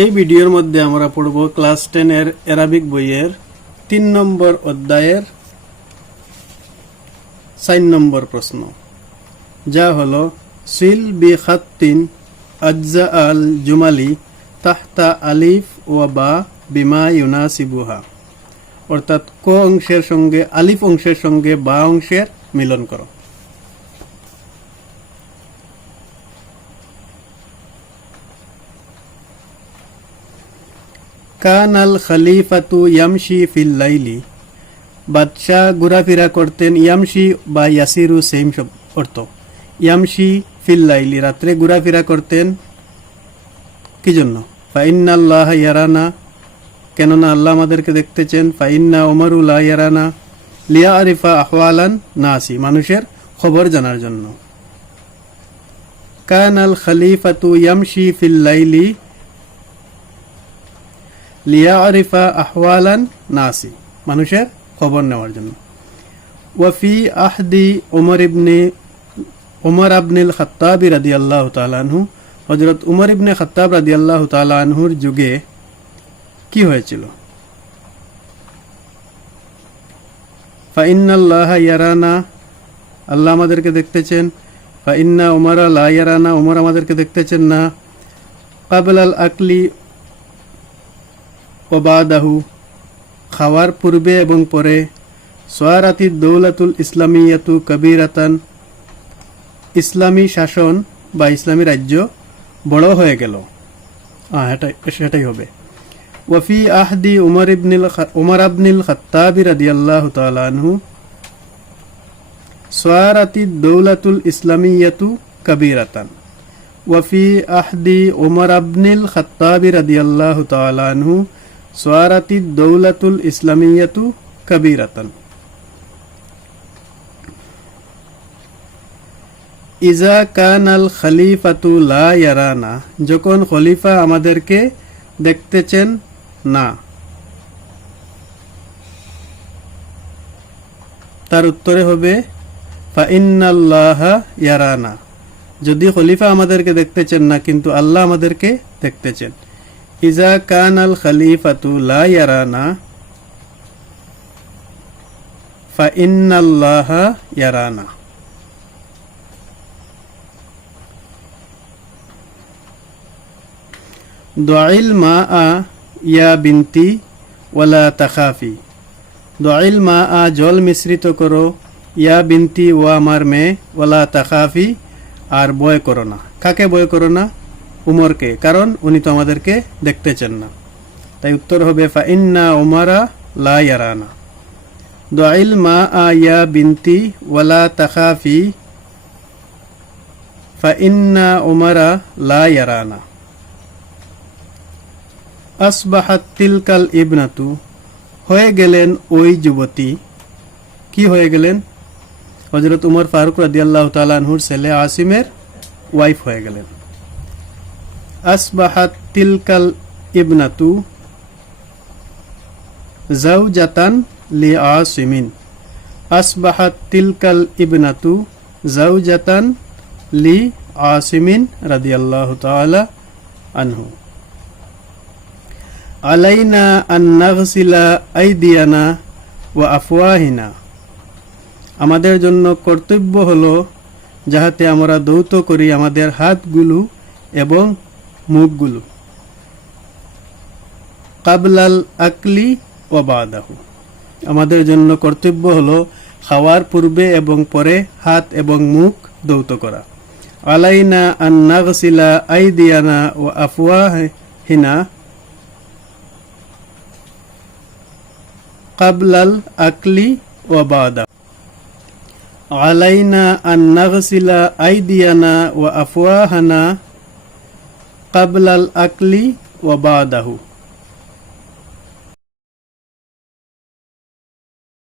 এই ভিডিওর মধ্যে আমরা পড়ব ক্লাস 10 এর আরবিক বইয়ের 3 নম্বর অধ্যায়ের 4 নম্বর প্রশ্ন, যা হলো সিল বি খাত্তিন আজ্জা আল জুমালি তাহতা আলিফ ওয়া বা বিমা ইউনাসিবুহা, অর্থাৎ ক অংশের সঙ্গে আলিফ অংশের সঙ্গে বা অংশের মিলন করো। কানাল খলিফাতু ইয়ামশি ফিল লাইলি, বাদশাহ ঘোরাফেরা করতেন। ইয়ামশি বা ইয়াসিরু সেম অর্থ। ইয়ামশি ফিল লাইলি, রাত্রে ঘোরাফেরা করতেন। কি জন্য? ফাইন্নাল্লাহ ইয়ারানা, কেননা আল্লাহ আমাদেরকে দেখতেছেন। ফাইন্না ওমরু লা ইয়ারানা লিয়া আরিফা আহওয়ালান নাসি, মানুষের খবর জানার জন্য। কানাল খলিফাতু ইয়ামশি ফিল লাইলি লিয়া আরিফা আহওয়ালান নাসি, মানুষের খবর নেওয়ার জন্য। ওয়াফি আহদি ওমর আবনিল খাত্তাবি রাদিয়াল্লাহু তাআলা আনহু, হযরত উমর ইবনে খাত্তাব রাদিয়াল্লাহু তাআলা আনহুর যুগে কি হয়েছিল? ফাইন্নাল্লাহা ইয়ারানা, আল্লাহ আমাদেরকে দেখতেছেন। ফাইন্না উমরা লা ইয়ারানা, উমর আমাদেরকে দেখতেছেন না। ক্বাবলাল আকলি ওয়া বাদাহু, খাওয়ার পূর্বে এবং পরে। সারাতিদ দৌলাতুল ইসলামিয়াতু কবীরাতান, ইসলামী শাসন বা ইসলামী রাজ্য বড় হয়ে গেল। সেটাই হবে। ওয়াফি আহদি উমর আবনিল খাত্তাবি রাদিয়াল্লাহু তাআলা আনহু সারাতিদ দৌলাতুল ইসলামিয়াতু কবীরাতান। ওয়াফি আহদি উমর আবনিল খাত্তাবি রাদিয়াল্লাহু তাআলা আনহু সারাতিদ দৌলাতুল ইসলামিয়াতু কবীরাতান। ইজা কানাল খলিফাতু লা ইয়ারানা, যখন খলিফা আমাদেরকে দেখতেছেন না। তার উত্তরে হবে ফাইন্নাল্লাহা ইয়ারানা, যদি খলিফা আমাদেরকে দেখতেছেন না কিন্তু আল্লাহ আমাদেরকে দেখতেছেন। ইজা কানাল খলিফাতু লা ইয়ারানা ফাইন্নাল্লাহা ইয়ারানা। দুআইল মাআ ইয়া বিনতি ওয়ালা তাখাফি, দুআইল মাআ জল মিশ্রিত করো। ইয়া বিনতি, ও আমার মেয়ে। ওয়ালা তাখাফি, আর ভয় করো না। কাকে ভয় করো না? উমরকে, কারণ উনি তো আমাদেরকে দেখতেছেন না। তাই উত্তর হবে ফাইন্না উমারা লা ইয়ারানা। দুআইল মাআ ইয়া বিনতি ওয়ালা তাখাফি ফাইন্না উমারা লা ইয়ারানা। আসবাহাত তিলকাল ইবনাতু, হয়ে গেলেন ওই যুবতী। কি হয়ে গেলেন? হযরত উমর ফারুক রাদিয়াল্লাহু তাআলা আনহুর ছেলে আসিমের ওয়াইফ হয়ে গেলেন। আসবাহাত তিলকাল ইবনাতু যাওজাতান লি আসিমিন। আসবাহাত তিলকাল ইবনাতু যাওজাতান লি আসিমিন রাদিয়াল্লাহু তাআলা আনহু। আলাইনা আন নাগসিলা আইদিয়ানা ওয়া আফওয়াহিনা, আমাদের জন্য কর্তব্য হলো যাহাতে আমরা ধৌত করি আমাদের হাতগুলো এবং মুখগুলো। কাবলাল আকলি ওয়া বাদাহু, আমাদের জন্য কর্তব্য হলো খাওয়ার পূর্বে এবং পরে হাত এবং মুখ ধৌত করা। আলাইনা আন নাগসিলা আইদিয়ানা ওয়া আফওয়াহিনা কাবলাল আকলি ওয়া বাদা। আলাইনা আন নাগসিলা আইদিয়ানা ওয়া আফওয়াহানা কাবলাল আকলি ওয়া বাদাহু।